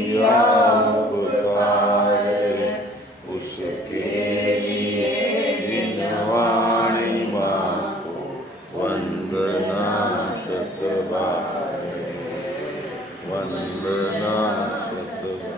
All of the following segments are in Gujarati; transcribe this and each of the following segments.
दिया उपकार उसके लिए जिनवाणी माँ को वंदना शतबार वंदना शतबार।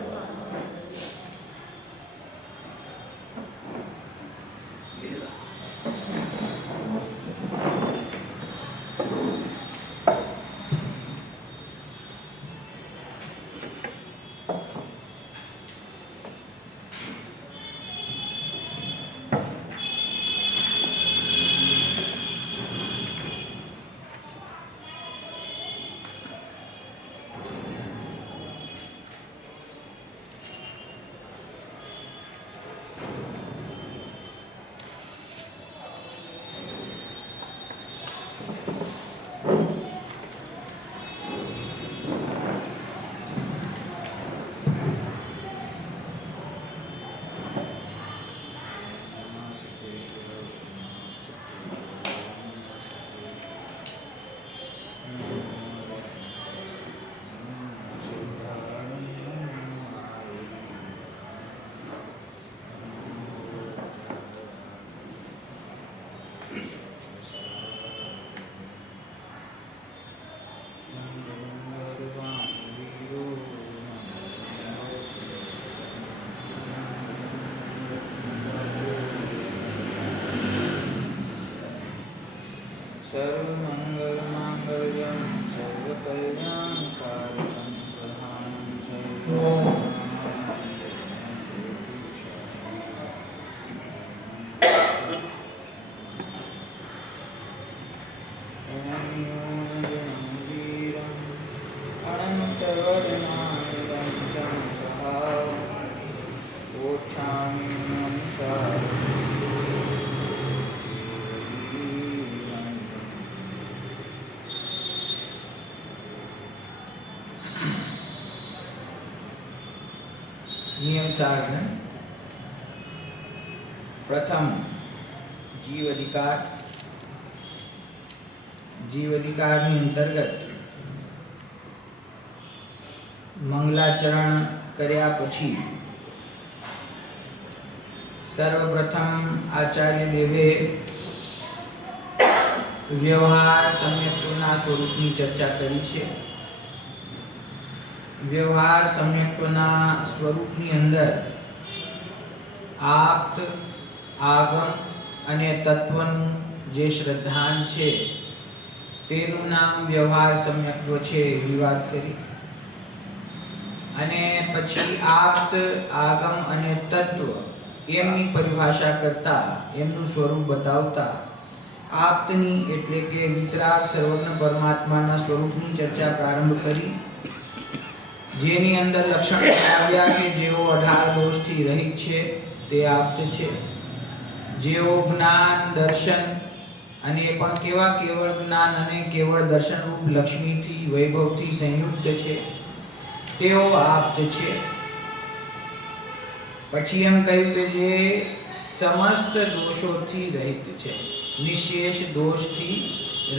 सर्वमंगलमांगल्यं सर्वकल्याणकारकं प्रधानं अनन्तवर्णानन्दं संसहावोच्छामि नियम साधन। प्रथम जीव अधिकार। जीव अधिकार अंतर्गत मंगलाचरण कर्या पछी सर्वप्रथम आचार्य देवे व्यवहार सम्यक्त्वना स्वरूपनी चर्चा करी छे। व्यवहार सम्यक्त्वना स्वरूपनी अंदर आप्त आगम अने तत्वनु जे श्रद्धान छे तेनुं नाम व्यवहार सम्यक्त्व छे एवी वात करी। अने पछी आप्त आगम अने तत्व एमनी परिभाषा करता एमनुं स्वरूप बतावता आप्तनी एटले के वितराग सर्वज्ञ परमात्माना स्वरूपनी चर्चा प्रारंभ करी, जेनी अंदर लक्षण આવ્યા કે જેઓ 18 દોષથી રહિત છે તે આપ્ત છે। જેઓ જ્ઞાન દર્શન અને પણ કેવા કેવળ જ્ઞાન અને કેવળ દર્શન રૂપ લક્ષ્મીથી વૈભવથી સંયુક્ત છે તેઓ આપ્ત છે। પછી એમ કહ્યું કે જે સમસ્ત દોષોથી રહિત છે, નિશેષ દોષથી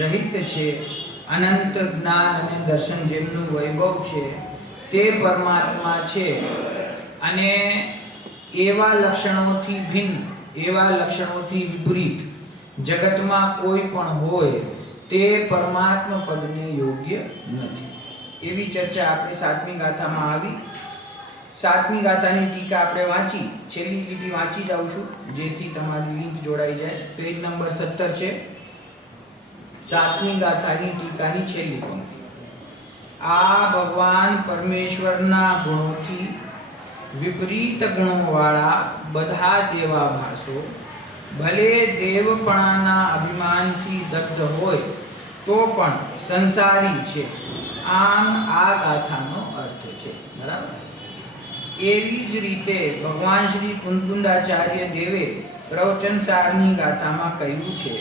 રહિત છે, અનંત જ્ઞાન અને દર્શન જેમનું વૈભવ છે તે પરમાત્મા છે। અને એવા લક્ષણોથી ભિન્ન, એવા લક્ષણોથી વિપરીત જગતમાં કોઈ પણ હોય તે પરમાત્મા પદને યોગ્ય નથી। એવી ચર્ચા આપણે સાતમી ગાથામાં આવી। સાતમી ગાથાની ટીકા આપણે વાંચી, છેલ્લી લીટી વાંચી જાઉં છું જેથી તમારી લિંક જોડાઈ જાય। પેજ નંબર 17 છે। સાતમી ગાથાની ટીકાની છેલ્લી પંક્તિ। आ भगवान परमेश्वरना गुणोथी विपरीत गुणोवाळा बधा देवा भासो भले देवपणाना अभिमानथी दग्ध होय तो पण संसारी छे। आम आ गाथानो अर्थ छे। बराबर। एवी ज रीते भगवान श्री कुंदकुंदाचार्य देवे प्रवचनसारनी गाथामां कह्युं छे।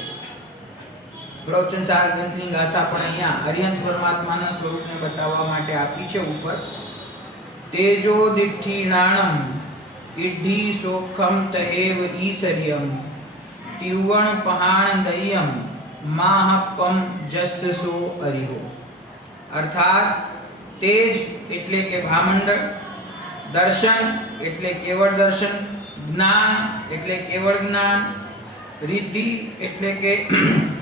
प्रवचनसार ग्रंथनी गाथा पण अहींया अरिहंत परमात्माना स्वरूपने बताववा माटे आपी छे। उपर तेजो दिठ्ठीणाणं इड्ढी सोखम तहेव ईसर्यम तिवण पहाण दय्यम माहपम जस्तसो अरिहो। अर्थात तेज एटले के भामंडल દર્શન એટલે કેવળ દર્શન, જ્ઞાન એટલે કેવળ જ્ઞાન, રિદ્ધિ એટલે કે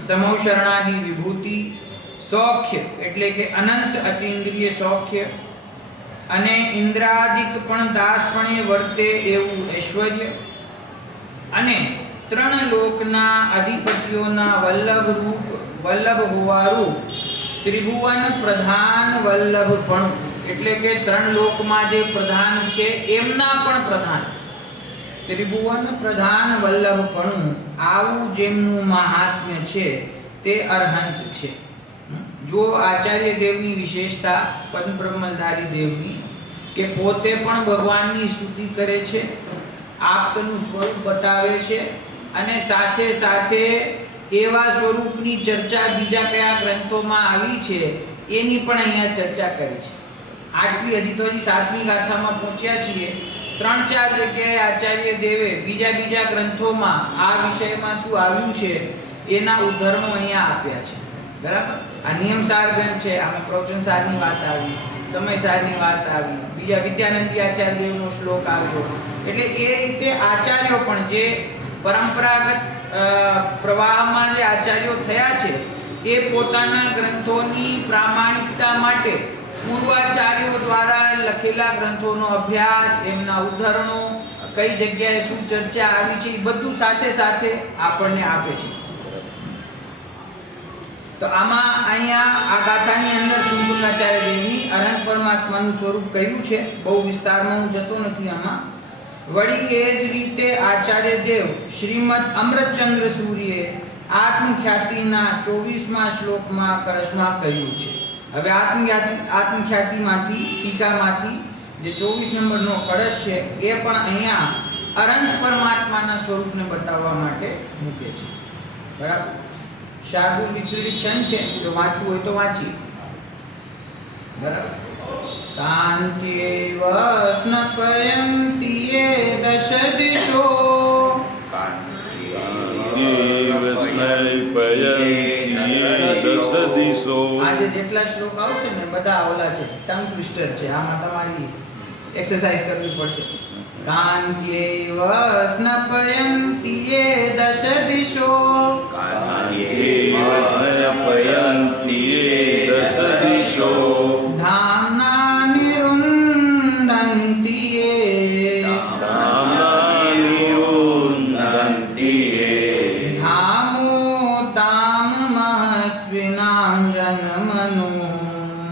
સમૌ શરણાદિ વિભૂતિ, સૌખ્ય એટલે કે અનંત અતિન્દ્રિય સૌખ્ય, અને ઇન્દ્રાદિક પણ દાસપણે વર્તે એવું ઐશ્વર્ય, અને ત્રણ લોકના અધિપતિઓના વલ્લભ હોવારૂપ ત્રિભુવન પ્રધાન વલ્લભપણું, એટલે કે ત્રણ લોકમાં જે પ્રધાન છે એમના પણ પ્રધાન, ત્રિભુવન પ્રધાન વલ્લભપણું, આવું જેમનું મહાત્મ્ય છે તે અર્હંત છે. જો આચાર્ય દેવની વિશેષતા પદ્મબ્રહ્મધારી દેવની કે પોતે પણ ભગવાનની સ્તુતિ કરે છે, આપતનું સ્વરૂપ બતાવે છે, અને સાથે સાથે એવા સ્વરૂપની ચર્ચા બીજા કયા ગ્રંથોમાં આવી છે એની પણ અહીંયા ચર્ચા કરી છે. આટલી હજી તો 7મી ગાથામાં પહોંચ્યા છીએ. 3-4 જગ્યાએ આચાર્ય દેવે બીજા ગ્રંથોમાં આ વિષયમાં શું આવ્યું છે એના ઉદાહરણો અહીંયા આપ્યા છે. બરાબર. આ નિયમસાર ગ્રંથ છે, આમાં પ્રવચનસારની વાત આવી, સમયસારની વાત આવી, બીજા વિદ્યાનંદી આચાર્ય દેવનો શ્લોક આવ્યો. એટલે એ રીતે આચાર્યો પણ જે પરંપરાગત પ્રવાહમાં જે આચાર્યો થયા છે એ પોતાના ગ્રંથોની પ્રામાણિકતા માટે પૂર્વાચાર્યો દ્વારા લખેલા ગ્રંથોનો અભ્યાસ, એમના ઉદાહરણો, કઈ જગ્યાએ શું ચર્ચા આવી છે એ બધું સાથે સાથે આપણને આપે છે. તો આમાં અહીંયા આ ગાથાની અંદર કુંજુલાચાર્ય દેવની અનંત પરમાત્માનું સ્વરૂપ કહ્યું છે. બહુ વિસ્તારમાં હું જતો નથી આમાં. વળી એ જ રીતે આચાર્ય દેવ શ્રીમદ અમૃતચંદ્ર સૂર્યે આત્મખ્યાતિના 24મા શ્લોકમાં કળશમાં કહ્યું છે. હવે આત્મખ્યાતિમાંથી ટીકામાંથી જે 24 નંબરનો કળશ છે એ પણ અહીંયા અનંત પરમાત્માના સ્વરૂપને બતાવવા માટે મૂકે છે. બરાબર. શાર્દુલ વિતરિત છંદ છે, જો વાંચવું હોય તો વાંચીએ. બરાબર. કાંત્યેવ સ્નપયંતિ યે દશ દિશો, કાંત્યેવ સ્નપયંતિ યે દશ દિશો. આજે જેટલા શ્લોક આવશે ને બધા ઓલા છે, ટંગ ટ્વિસ્ટર છે, આમાં તમારી એક્સરસાઇઝ કરવી પડશે. કાંત્યેવ સ્નપયંતિ યે દશ દિશો, કાંત્યેવ સ્નપયંતિ યે દશ દિશો, ધામના નિરુન્દન્તિ યે, ધામના નિરુન્દન્તિ યે, ધામો તામ મહસ્વિનાં જન્મનો,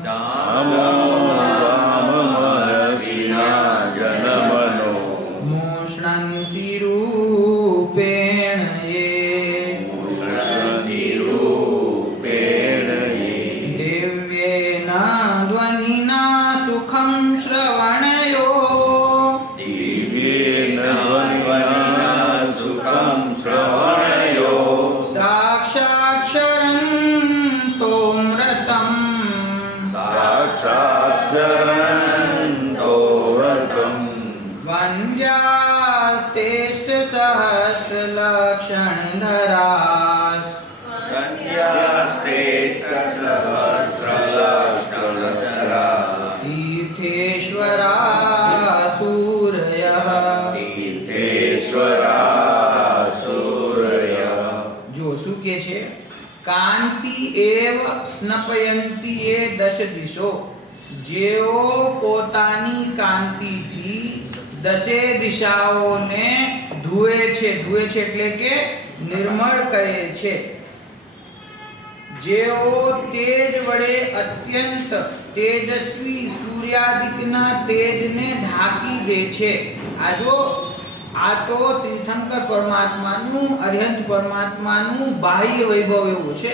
ધામો મહર્ષિના જન્મનો, મોષણંતિ રૂપેણ યે, મોષણંતિ રૂપેણ યે, દિવ્યેન ધ્વનિના સુખં શ્રવણયો, દિવ્યેન ધ્વનિના સુખં શ્રવણયો, સાક્ષાક્ષરંતોમૃતં, સાક્ષાક્ષરંતો વ્રતમ, વંદ્યાસ્તેષ્ટ સહસ્રલક્ષણધરાસ, કન્યાસ્તે સહસ્રલક્ષણધરા, તીર્થેશ્વરાસુરયઃ, તીર્થેશ્વરાસુરય. જો શું કે છે? કાંતિ એવ સ્નપયંતિ યે દશ દિશો, જેઓ પોતાની કાંતિથી દશે દિશાઓને ધુએ છે. ધુએ છે એટલે કે નિર્મળ કરે છે. જેઓ તેજ વડે અત્યંત તેજસ્વી સૂર્યાદિકના તેજને ઢાંકી દે છે. આ તો તીર્થંકર પરમાત્માનું, અર્યંત પરમાત્માનું બાહ્ય વૈભવ એવું છે.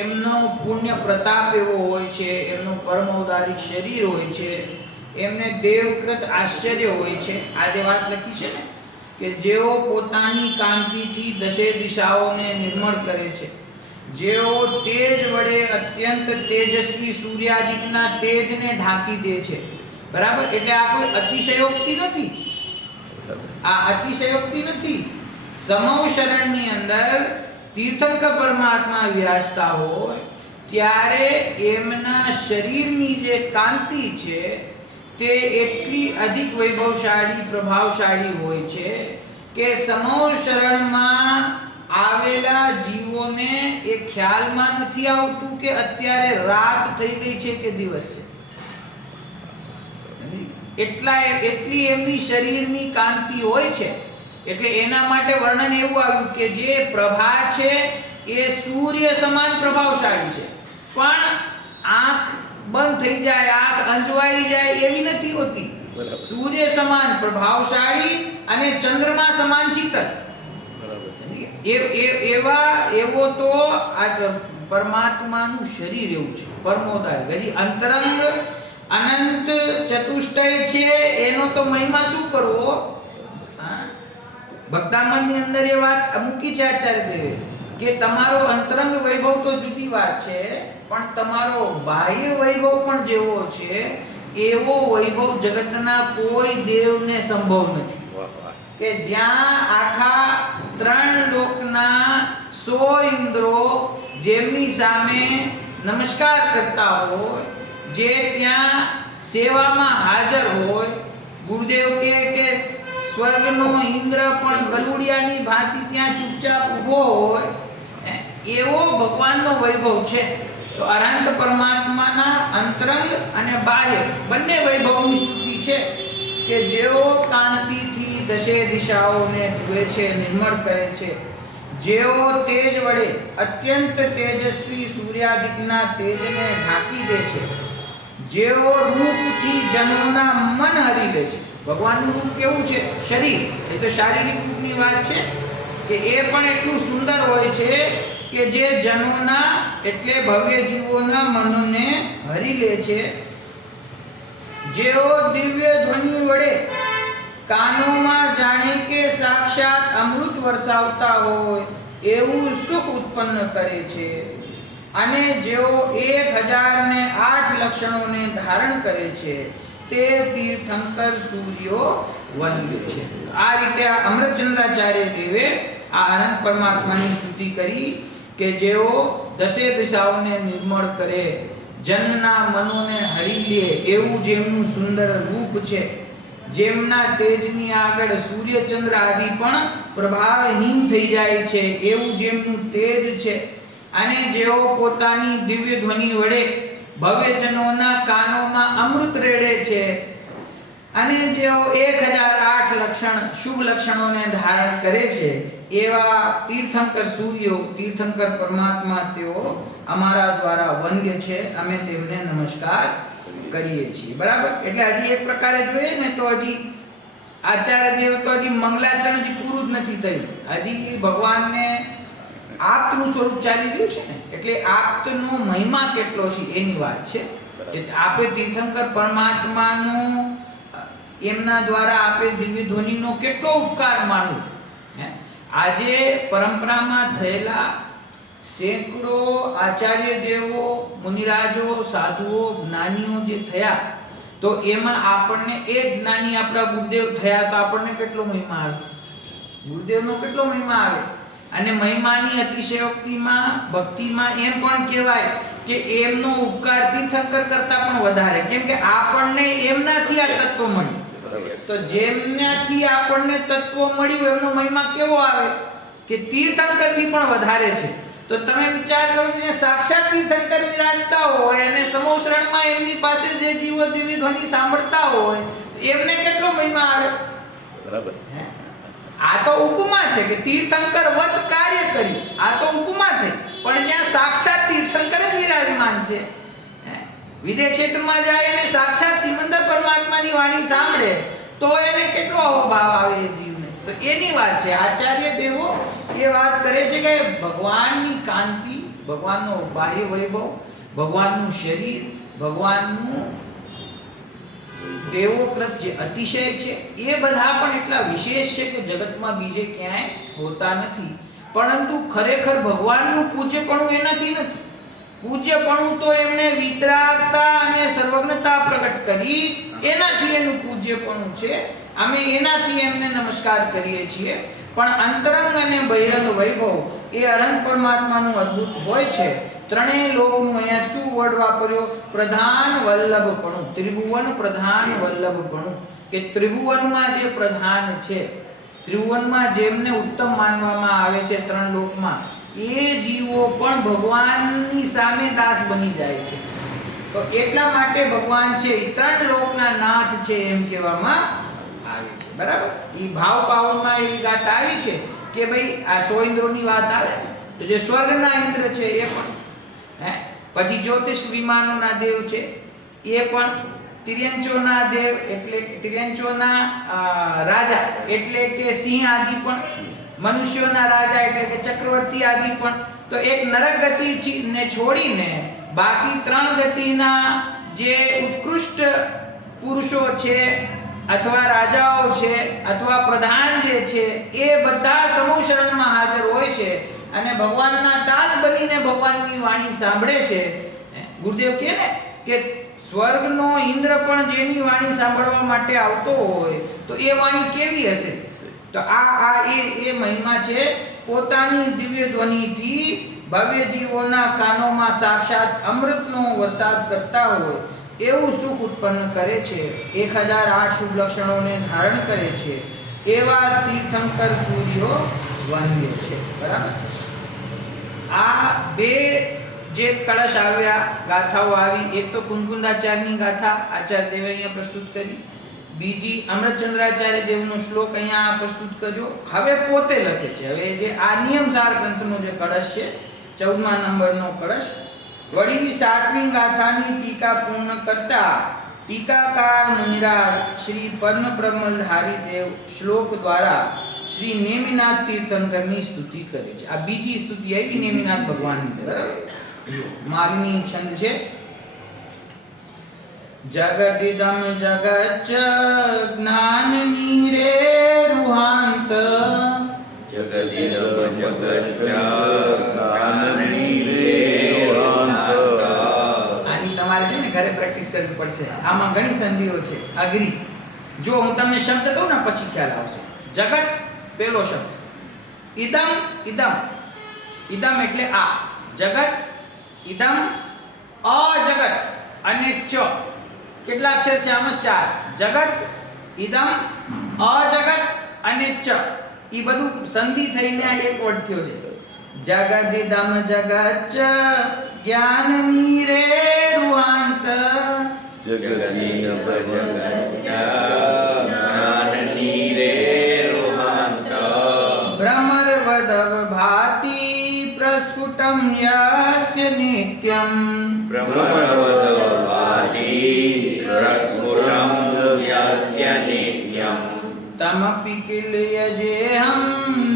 એમનો પુણ્ય પ્રતાપ એવો હોય છે, એમનું પરમૌદારિક શરીર હોય છે, એમને દેવકૃત આશ્ચર્ય હોય છે. આ જે વાત લખી છે ને કે જેઓ પોતાની કાંતિથી દશે દિશાઓને નિર્મળ કરે છે, જેઓ તેજ વડે અત્યંત તેજસ્વી સૂર્યાદિકના તેજને ઢાંકી દે છે. બરાબર. એટલે આ કોઈ અતિશયોક્તિ નથી, આ અતિશયોક્તિ નથી. સમૌ શરણની અંદર તીર્થંકર પરમાત્મા વિરાજતા હોય ત્યારે એમના શરીરની જે કાંતિ છે તે એટલી અધિક વૈભવશાળી પ્રભાવશાળી હોય છે કે સમૂહ શરણમાં આવેલા જીવોને એ ખ્યાલમાં નથી આવતું કે અત્યારે રાત થઈ ગઈ છે કે દિવસ છે. એટલી એમની શરીરની કાંતિ હોય છે. એટલે એના માટે વર્ણન એવું આવ્યું કે જે પ્રભા છે એ સૂર્ય સમાન પ્રભાવશાળી છે, પણ આંખ બંધ થઈ જાય, આંખ અંજવાઈ જાય એવી નથી હોતી. સૂર્ય સમાન પ્રભાવશાળી અને ચંદ્રમા સમાન શીતળ. એવો તો આ પરમાત્માનું શરીર એવું છે, પરમોદાય. હજી અંતરંગ અનંત ચતુષ્ટય છે, એનો તો મહિમા શું કરવો. ભક્તામણની અંદર એ વાત મૂકી છે આચાર્ય દેવે કે તમારો અંતરંગ વૈભવ તો જુદી વાત છે, પણ તમારો બાહ્ય વૈભવ પણ જેવો છે એવો વૈભવ જગતના કોઈ દેવને સંભવ નથી. કે જ્યાં આખા 3 લોકના 100 ઇન્દ્રો જેમની સામે નમસ્કાર કરતા હોય, જે ત્યાં સેવામાં હાજર હોય. ગુરુદેવ કે સ્વર્ગનો ઇન્દ્ર પણ ગલુડિયાની ભાંતિ ત્યાં ચૂપચાપ ઊભો હોય, એવો ભગવાનનો વૈભવ છે. તો અનંત પરમાત્માના અંતરંગ અને બાહ્ય બંને વૈભવની સ્તુતિ છે કે જેઓ કાંતિથી દશે દિશાઓને ધુએ છે, નિર્મળ કરે છે. જેઓ તેજ વડે અત્યંત તેજસ્વી સૂર્યાદિકના તેજને ઢાંકી દે છે. જેઓ રૂપથી જનોના મન હરી લે છે. ભગવાનનું રૂપ કેવું છે? શરીર. એ તો શારીરિક રૂપની વાત છે કે એ પણ એટલું સુંદર હોય છે કે જે જનોના એટલે ભવ્ય જીવોના મનને હરી લે છે. જેઓ દિવ્ય ધ્વનિ વડે કાનોમાં જાણે કે સાક્ષાત અમૃત વરસાવતા હોય એવું સુખ ઉત્પન્ન કરે છે. અને જેઓ 1008 લક્ષણોને ધારણ કરે છે તે તીર્થંકર સૂર્યો વંદ્ય છે. આ રીતે આ અમૃતચંદ્રાચાર્ય દેવે આ અનંત પરમાત્માની સ્તુતિ કરી કે જેઓ દશે દિશાઓને નિર્મળ કરે, જનના મનોને હરી લે એવું જેમનું સુંદર રૂપ છે, જેમના તેજની આગળ સૂર્યચંદ્ર આદિ પણ પ્રભાવહીન થઈ જાય છે એવું જેમનું તેજ છે. અને જેઓ પોતાની દિવ્ય ધ્વનિ વડે ભવ્યજનોના કાનોમાં અમૃત રેડે છે, અને જેઓ 1008 લક્ષણ શુભ લક્ષણોને ધારણ કરે છે એવા તીર્થંકર સૂર્યો, તીર્થંકર પરમાત્મા તેઓ અમારા દ્વારા વંદ્ય છે. અમે તેમને નમસ્કાર કરીએ છીએ. બરાબર. એટલે હજી એક પ્રકારે જોઈએ ને તો હજી આચાર્ય દેવ તો હજી મંગલાચરણ હજી પૂરું જ નથી થયું. હજી ભગવાનને આપ્તનું સ્વરૂપ ચાલી રહ્યું છે ને, એટલે આપ્તનો મહિમા કેટલો છે એની વાત છે. આપે તીર્થંકર પરમાત્માનું એમના દ્વારા આપે દિવ્ય ધ્વનિનો કેટલો ઉપકાર માનવો. આજે પરંપરામાં થયેલા સેંકડો આચાર્ય દેવો, મુનિરાજો, સાધુઓ, જ્ઞાનીઓ જે થયા, તો એમાં આપણને એક જ્ઞાની આપણા ગુરુદેવ થયા તો આપણને કેટલો મહિમા આવે. ગુરુદેવનો કેટલો મહિમા આવે. અને મહિમાની અતિશયોક્તિમાં ભક્તિમાં એમ પણ કહેવાય કે એમનો ઉપકાર તીર્થંકર કરતા પણ વધારે, કેમ કે આપણને એમનાથી આ તત્વ મળ્યું. તો જેમનાથી આપણને તત્વ મળ્યું એમનો મહિમા કેવો આવે કે તીર્થંકરથી પણ વધારે છે. તો તમે વિચાર કરો કે સાક્ષાત તીર્થંકર વિરાજતા હોય અને સમૂહ શરણમાં એમની પાસે જે જીવો દિવ્ય ધ્વનિ સાંભળતા હોય એમને કેટલો મહિમા આવે. બરાબર. આ તો ઉપમા છે કે તીર્થંકર વત કાર્ય કર્યું. આ તો ઉપમા થઈ, પણ જ્યાં સાક્ષાત તીર્થંકર જ વિરાજમાન છે, વિદેહ ક્ષેત્રમાં જાય અને સાક્ષાત સિમંદર પરમાત્માની વાણી સાંભળે તો એને કેટલો ભાવ આવે એ જીવને. તો એની વાત છે. આચાર્ય દેવો એ વાત કરે છે કે ભગવાનની કાંતિ, ભગવાનનો બાહ્ય વૈભવ, ભગવાનનું શરીર, ભગવાનનું દેવોક્રત જે અતિશય છે એ બધા પણ એટલા વિશેષ છે કે જગતમાં બીજે ક્યાંય હોતા નથી. પરંતુ ખરેખર ભગવાનનું પૂજ્યપણું એનાથી નથી. પૂજ્યપણું તો એમણે વિતરાગતા અને સર્વજ્ઞતા પ્રગટ કરી એનાથી એનું પૂજ્યપણું છે. અમે એનાથી એમને નમસ્કાર કરીએ છીએ. પણ અંતરંગ અને બહિરંગ વૈભવ એ અનંત પરમાત્માનું અદ્ભુત હોય છે. ત્રણેય લોકનું અહીંયા શું વર્ડ વાપર્યો? પ્રધાન વલ્લભપણું. ત્રિભુવન પ્રધાન વલ્લભપણું, કે ત્રિભુવનમાં જે પ્રધાન છે, ત્રિભુવનમાં જેમને ઉત્તમ માનવામાં આવે છે ત્રણ લોકમાં, એ જીવો પણ ભગવાનની સામે દાસ બની જાય છે. તો એટલા માટે ભગવાન છે એ ત્રણ લોકના નાથ છે એમ કહેવામાં આવે છે. બરાબર? એ ભાવ પાવનમાં એવી વાત આવી છે કે ભાઈ આ 100 ઇન્દ્રોની વાત આવે ને, તો જે સ્વર્ગના ઇન્દ્ર છે એ પણ, પછી જ્યોતિષ વિમાનોના દેવ છે એ પણ, તિર્યંચોના દેવ એટલે તિર્યંચોના રાજા એટલે કે સિંહ આદિ પણ, મનુષ્યોના રાજા એટલે કે ચક્રવર્તી આદિ પણ. તો એક નરક ગતિને છોડીને બાકી ત્રણ ગતિના જે ઉત્કૃષ્ટ પુરુષો છે અથવા રાજાઓ છે અથવા પ્રધાન જે છે એ બધા સમૂહ શરણમાં હાજર હોય છે અને ભગવાનના દાસ બનીને ભગવાનની વાણી સાંભળે છે. ગુરુદેવ કહે ને કે સ્વર્ગનો ઇન્દ્ર પણ જેની વાણી સાંભળવા માટે આવતો હોય તો એ વાણી કેવી હશે? તો એ મહિમા છે. પોતાની દિવ્ય ધ્વનિથી ભવ્ય જીવોના કાનોમાં સાક્ષાત અમૃતનો વરસાદ કરતા હોય એવું સુખ ઉત્પન્ન કરે છે. 1008 શુભ લક્ષણોને ધારણ કરે છે એવા તીર્થંકર સૂર્યો વંદ્ય છે. બરાબર? આ બે જે કળશ આવ્યા, ગાથાઓ આવી, એક તો કુંદકુંદાચાર્યની ગાથા આચાર્ય દેવે અહીંયા પ્રસ્તુત કરી, બીજી અમૃતચંદ્રાચાર્ય દેવનો શ્લોક અહીંયા પ્રસ્તુત કર્યો. હવે પોતે લખે છે. હવે જે આ નિયમસાર ગ્રંથનો જે કળશ છે, 14મા નંબરનો કળશ, વળી 7મી ગાથાની ટીકા પૂર્ણ કરતા ટીકાકાર મુનિરાજ શ્રી પદ્મબ્રહ્મધારી દેવ શ્લોક દ્વારા શ્રી નેમિનાથ તીર્થંકરની સ્તુતિ કરે છે. આ બીજી સ્તુતિ આવી નેમિનાથ ભગવાનની. બરાબર? માગની છંદ છે. જગદિદમ જગચ્ચ જ્ઞાનની રે રૂહાંત, જગદિદમ જગચ્ચ જ્ઞાનની રે રૂહાંત. આની તમારે છે ને ઘરે પ્રેક્ટિસ કરવી પડશે. આમાં ઘણી સંધિઓ છે. અઘરી. જો હું તમને શબ્દ કહું ને પછી ખ્યાલ આવશે. જગત પહેલો શબ્દ, ઇદમ, ઇદમ, ઇદમ એટલે આ જગત, ઇદમ, અજગત અને ચ. કેટલા અક્ષર છે આમાં? 4. જગત, ઇદમ, અજગત અને ચ. એ બધું સંધિ થઈને આ એક વર્ડ થયો છે. જગદિદમ જગચ્ચ જ્ઞાનની રે રૂહાંત, જગદિદમ જગચ્ચ જ્ઞાનની રે રૂહાંત. ભ્રમરવદવ ભાતિ પ્રસ્ફુટમ યસ્ય નિત્યમ, ભ્રમરવદવ ભાતિ પ્રસ્ફુટમ યસ્ય નિત્યમ. તમપિ કિલયજેહં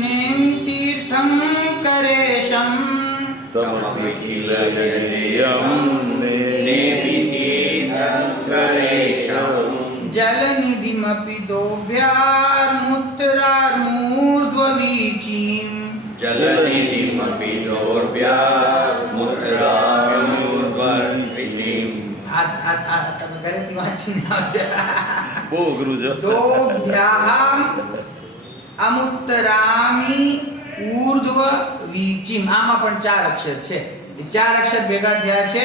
નેમિ તીર્થં કરેશં, તમપિ કિલયજેહં નેમિ તીર્થં કરેશં. જલનિધિમપિ દોભ્યાર્મુત્તરાર્મૂર્ધ્વવીચીં, જલનિધિમપિ દોર્ભ્યામૂર્ધ્વવીચીં. આ તમે ઘરેથી વાંચીને આવજો. બહુ અઘરું છે. દોભ્યામ અમુત્તરામિ ઊર્ધ્વ વીચીમ. આમાં પણ 4 અક્ષર છે. એ 4 અક્ષર ભેગા થયા છે.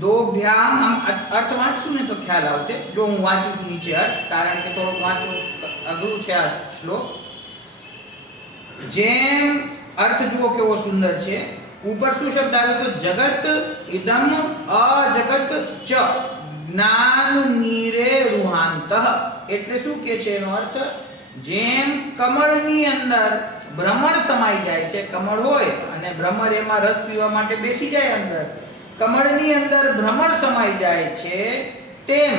દોભ્યામ. અર્થ વાંચશું ને તો ખ્યાલ આવશે. જો હું વાંચું છું નીચે અર્થ, કારણ કે થોડુંક વાંચવું અઘરું છે આ શ્લોક. જેમ અર્થ જુઓ કેવો સુંદર છે. ઉપર શું શબ્દ આવ્યો તો? જગત, ઇદમ, અજગત, ચ જ્ઞાન નીરે રૂહાંત. એટલે શું કે છે એનો અર્થ? જેમ કમળની અંદર ભ્રમર સમાઈ જાય છે, કમળ હોય અને ભ્રમર એમાં રસ પીવા માટે બેસી જાય અંદર, કમળની અંદર ભ્રમર સમાઈ જાય છે, તેમ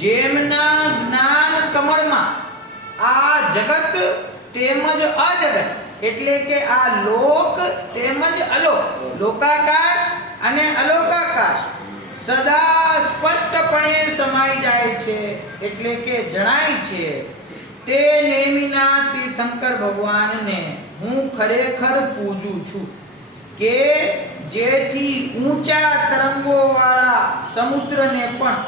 જેમના જ્ઞાન કમળમાં આ જગત તેમજ અજગત એટલે કે આ લોક તેમજ અલોક, લોકાકાશ અને અલોકાકાશ સદા સ્પષ્ટપણે સમાઈ જાય છે એટલે કે જણાય છે. તે નેમિનાથ તીર્થંકર ભગવાનને હું ખરેખર પૂજું છું કે જેથી ઊંચા તરંગોવાળા સમુદ્રને પણ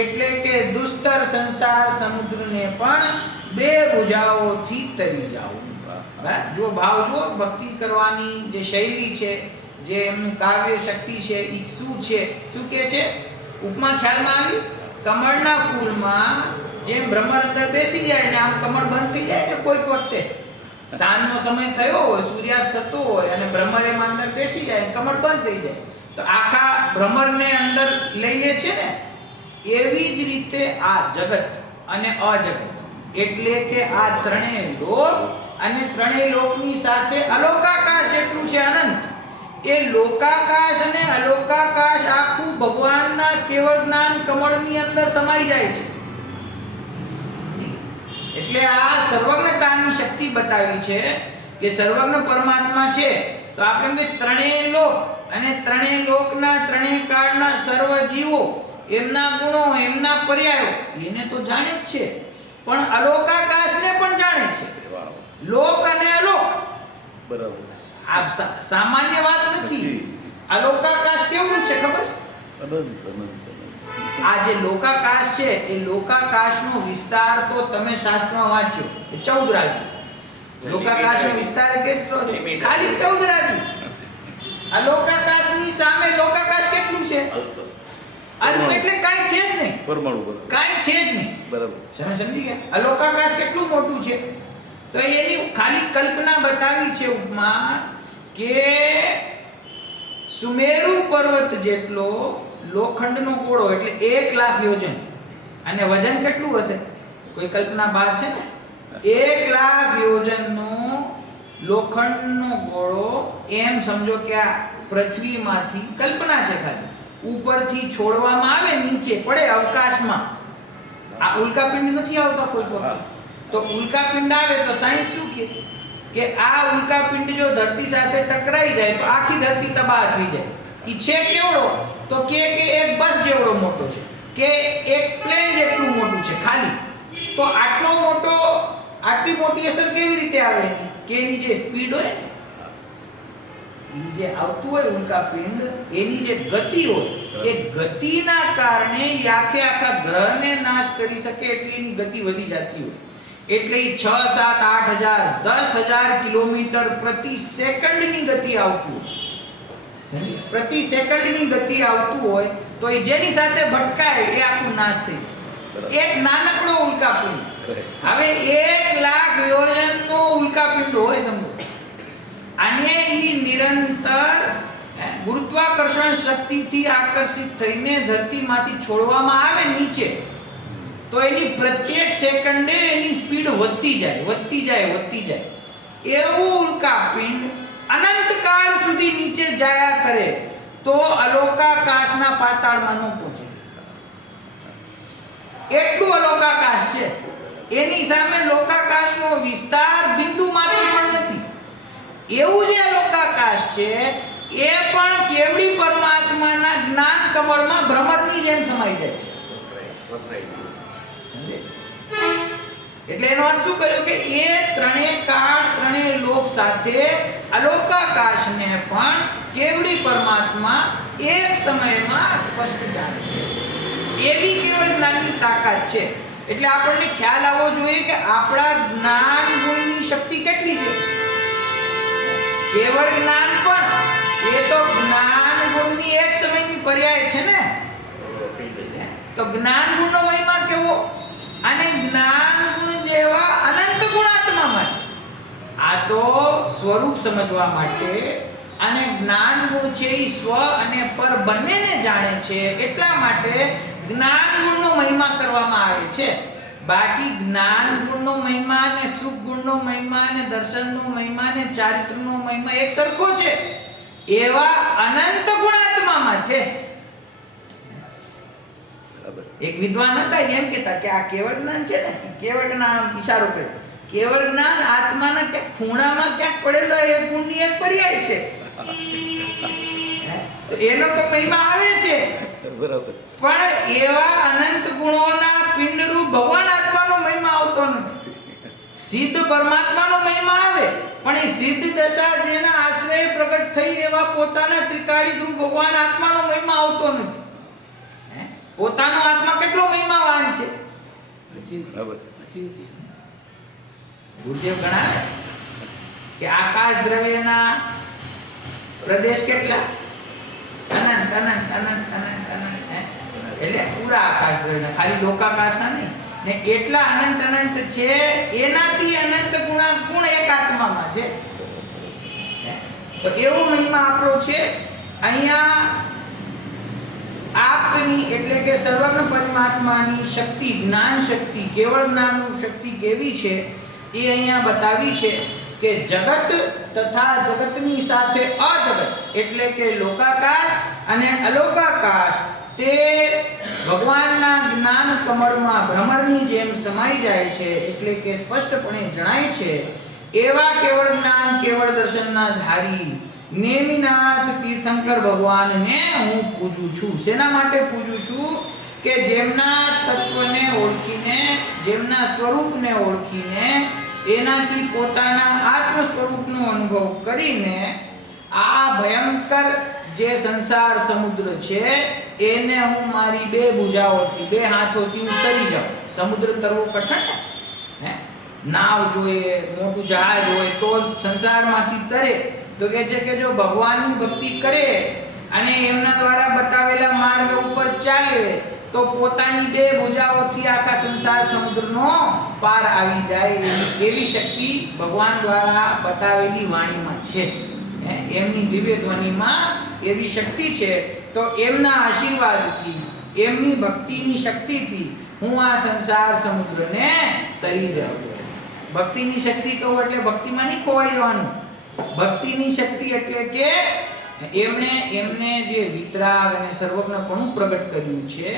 એટલે કે દુસ્તર સંસાર સમુદ્રને પણ બે ભુજાઓથી તરી જાઉં. બરાબર? જો ભાવ જો ભક્તિ કરવાની જે શૈલી છે, જે એમનું કાવ્ય શક્તિ છે, એ શું છે? શું કે છે? ઉપમા ખ્યાલમાં આવી? કમળના ફૂલમાં જેમ ભ્રમર અંદર બેસી જાય ને આમ કમળ બંધ થઈ જાય ને કોઈક વખતે સાંજનો સમય થયો હોય, સૂર્યાસ્ત થતો હોય અને ભ્રમર એમાં અંદર બેસી જાય, કમળ બંધ થઈ જાય, તો આખા ભ્રમરને અંદર લઈ લે છે ને, એવી જ રીતે આ જગત અને અજગત, એટલે કે આ ત્રણેય લોક અને ત્રણેય લોકની સાથે અલોકાકાશ એટલું છે અનંત. એ લોકાકાશ અને અલોકાકાશ આખું ભગવાનના કેવળ જ્ઞાન કમળની અંદર સમાઈ જાય છે. એટલે આ સર્વજ્ઞતાની શક્તિ બતાવી છે કે સર્વજ્ઞ પરમાત્મા છે. તો આપણે ત્રણેય લોક અને ત્રણેય લોકના ત્રણેય કાળના સર્વ જીવો, એમના ગુણો, એમના પર્યાયો એને તો જાણે જ છે, પણ અલોકાકાશને પણ જાણે છે. લોક અને અલોક બરાબર. આ સામાન્ય વાત નથી. અલોકાકાશ કેવું છે ખબર છે? અનંત અનંત. આ જે લોકાકાશ છે, એ લોકાકાશનો વિસ્તાર તો તમે શાસ્ત્રમાં વાંચ્યો, 14 રાજ્યો. લોકાકાશનો વિસ્તાર કેટલો છે? ખાલી 14 રાજ્યો. આ લોકાકાશની સામે લોકાકાશ કેટલું છે? અલ્પ એટલે કાંઈ છે જ નહીં. પરમાણુ બરાબર. કાંઈ છે જ નહીં. બરાબર. તમે સમજી ગયા? અલોકાકાશ કેટલું મોટું છે? તો એની ખાલી કલ્પના બતાવી છે ઉપમા કે સુમેરુ પર્વત જેટલો લોખંડનો ગોળો, એટલે 1,00,000 યોજન, અને વજન કેટલું હશે? કોઈ કલ્પના બહાર છે ને? 1,00,000 યોજનનો લોખંડનો ગોળો, એમ સમજો કે આ પૃથ્વીમાંથી, કલ્પના છે ખાલી, ઉપરથી છોડવામાં આવે, નીચે પડે અવકાશમાં. આ ઉલ્કાપિંડ નથી આવતા કોઈ વખત, તો ઉલ્કાપિંડ આવે તો સાયન્સ શું કે આ ઉલ્કાપિંડ જો ધરતી સાથે ટકરાઈ જાય તો આખી ધરતી તબાહ થઈ જાય. ઈ છે કેવડો? તો કે એક બસ જેવડો મોટો છે, કે એક પ્લેન જેટલું મોટું છે ખાલી. તો આટલો મોટો, આટલી મોટી અસર કેવી રીતે આવે? કે એની જે સ્પીડ હોય ને, જે આવતું હોય ઉલ્કાપિંડ, એની જે ગતિ હોય, એ ગતિના કારણે આખે આખા ગ્રહને નાશ કરી શકે એટલી એની ગતિ વધી જતી હોય. એટલે 6, 7, 8,000, 10,000 કિલોમીટર પ્રતિ સેકન્ડની ગતિ આવતું હોય. પ્રતિ સેકન્ડની ગતિ આવતું હોય તો એ જેની સાથે ભટકાય એ આખું નાશ થઈ જાય. એક નાનકડો ઉલ્કાપિંડ, હવે 1,00,000 યોજનનો ઉલ્કાપિંડ હોય સમજો, અને ઈ નિરંતર ગુરુત્વાકર્ષણ શક્તિથી આકર્ષિત થઈને ધરતીમાંથી છોડવામાં આવે નીચે, તો એની પ્રત્યેક સેકન્ડે એની સ્પીડ વધતી જાય. એવું ઉલ્કાપિંડ અનંત કાળ સુધી નીચે જાયા કરે તો અલોકાકાશના પાતાળમાં ન પહોંચે. એટલું અલોકાકાશ છે. એની સામે લોકાકાશનો વિસ્તાર બિંદુ માત્ર પણ નથી. એવું જે અલોકાકાશ છે એ પણ કેવડી પરમાત્માના જ્ઞાન કમળમાં ભ્રમરની જેમ સમાઈ જાય છે. એટલે એનો અર્થ શું કર્યો કે એ ત્રણેય કાળ, ત્રણેય લોક સાથે અલોકાકાશને પણ કેવડી પરમાત્મા એક સમયમાં સ્પષ્ટ જાણે છે. એવી કેવળ જ્ઞાનની તાકાત છે. એટલે આપણને ખ્યાલ આવવો જોઈએ કે આપણા જ્ઞાન ગુણની શક્તિ કેટલી છે. કેવળ જ્ઞાન પણ એ તો જ્ઞાન ગુણની એક સમયની પર્યાય છે ને. તો જ્ઞાન ગુણનો મહિમા કેવો, અને જ્ઞાન ગુણ જેવા અનંત ગુણાત્મામાં છે. આ તો સ્વરૂપ સમજવા માટે, અને જ્ઞાન ગુણ છે એ સ્વ અને પર બંનેને જાણે છે, એટલા માટે જ્ઞાન ગુણનો મહિમા કરવામાં આવે છે. બાકી જ્ઞાન ગુણનો મહિમા અને સુખ ગુણનો મહિમા અને દર્શનનો મહિમા અને ચારિત્રનો મહિમા એક સરખો છે. એવા અનંત ગુણાત્મામાં છે. એક વિદ્વાન હતા, એમ કહેતા કે આ કેવળ જ્ઞાન છે ને, કેવળ જ્ઞાન ઈશારો કર્યો, કેવળ જ્ઞાન આત્માના ક્યાંક ખૂણામાં ક્યાંક પડેલો એ ગુણની એક પર્યાય છે. એનો તો મહિમા આવે છે, બરાબર, પણ એવા અનંત ગુણોના પિંડરૂપ ભગવાન આત્માનો મહિમા આવતો નથી. સિદ્ધ પરમાત્માનો મહિમા આવે, પણ એ સિદ્ધ દશા જેના આશ્રય પ્રગટ થઈ એવા પોતાના ત્રિકાળી ધ્રુવ ભગવાન આત્માનો મહિમા આવતો નથી. પોતાનો આત્મા કેટલો મહિમાવાન છે. બરાબર. ગુરુદેવ ગણાવે કે આકાશ દ્રવ્યના પ્રદેશ કેટલા? અનંત અનંત અનંત અનંત અનંત. એટલે પૂરા આકાશ દ્રવ્યના, ખાલી લોકાકાશના નહીં. ને એટલા અનંત અનંત છે, એનાથી અનંત ગુણાગુણ એક આત્મામાં છે. તો એવો મહિમા આપણો છે. અહીંયા આપની એટલે કે સર્વજ્ઞ પરમાત્માની શક્તિ, જ્ઞાન શક્તિ, કેવળ જ્ઞાન શક્તિ કેવી છે એ અહીંયા બતાવી છે કે જગત તથા જગતની સાથે અજગત એટલે કે લોકાકાશ અને અલોકાકાશ તે ભગવાનના જ્ઞાન કમળમાં ભ્રમરની જેમ સમાઈ જાય છે. એટલે કે સ્પષ્ટપણે જણાય છે એવા કેવળ જ્ઞાન કેવળ દર્શનના ધારી નેમિનાથ તીર્થંકર ભગવાનને હું પૂજું છું. શેના માટે પૂજું છું? કે જેમના તત્વને ઓળખીને, જેમના સ્વરૂપને ઓળખીને, એનાથી પોતાના આત્મ સ્વરૂપનો અનુભવ કરીને આ ભયંકર જે સંસાર સમુદ્ર છે એને હું મારી બે ભુજાઓથી, બે હાથોથી હું તરી જાઉં. સમુદ્ર તરવો કઠણ ને, નાવ જોઈએ, મોટું જહાજ હોય તો સંસારમાંથી તરે. તો કહે છે કે જો ભગવાનની ભક્તિ કરે અને એમના દ્વારા બતાવેલા માર્ગ ઉપર ચાલે તો પોતાની બે ભુજાઓથી આખા સંસાર સમુદ્રનો પાર આવી જાય. એવી શક્તિ ભગવાન દ્વારા બતાવેલી વાણીમાં છે. એમની દિવ્ય ધ્વનિમાં એવી શક્તિ છે. તો એમના આશીર્વાદથી, એમની ભક્તિની શક્તિથી હું આ સંસાર સમુદ્રને તરી જાઉં. ભક્તિની શક્તિ કહું એટલે ભક્તિમાં નહીં ખોવાઈ જવાનું. ભક્તિની શક્તિ એટલે કે એમને જે વિતરાગ અને સર્વજ્ઞપણું પ્રગટ કર્યું છે